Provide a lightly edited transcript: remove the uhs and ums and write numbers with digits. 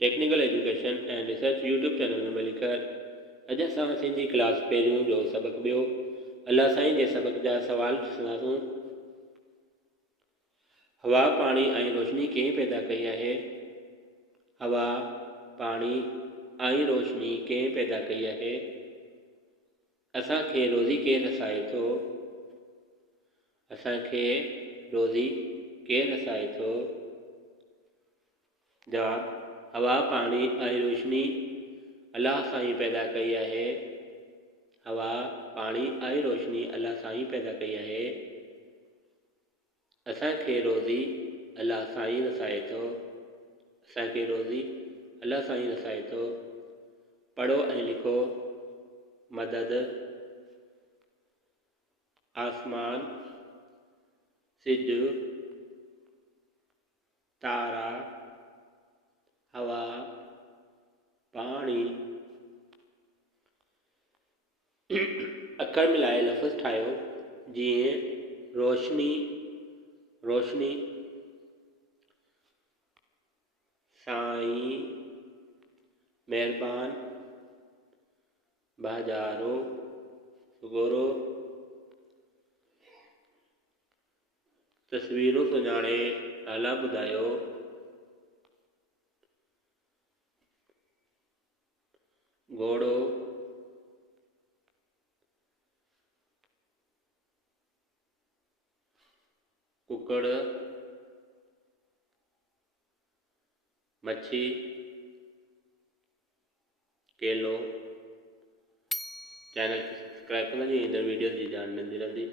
Technical education and research YouTube channel में मिलकर अज असां सिंधी क्लास पहिरियों जो सबक ॿियो अल्लाह साईं जे सबक जा सवाल ॾिसंदासूं। हवा पानी ऐं रोशनी कंहिं पैदा कई आहे? हवा पानी ऐं रोशनी कंहिं पैदा कई आहे? असांखे रोज़ी केरु रसाए थो? असांखे रोज़ी केरु रसाए थो? जवाब, हवा पानी ऐं रोशनी अल्लाह साईं पैदा कई आहे। हवा पानी ऐं रोशनी अल्लाह साईं पैदा कई आहे। असांखे रोज़ी अल्लाह साईं रसाए थो। असांखे रोज़ी अल्लाह साईं रसाए थो। पढ़ो ऐं लिखो। मदद, आसमान, सिज, तारा, हवा, पानी। अखर मिलाए लफ़्ज़ ठाहियो जीअं रोशनी, रोशनी, साईं, महिरबान, बाजारो, गोरो। तस्वीरूं सुञाणे नाला ॿुधायो। घोड़ो, कुकड़, मच्छी, केलो। चैनल खे सब्सक्राइब करण जी ईंदड़ वीडियो जी ॼाण मिलंदी रहंदी।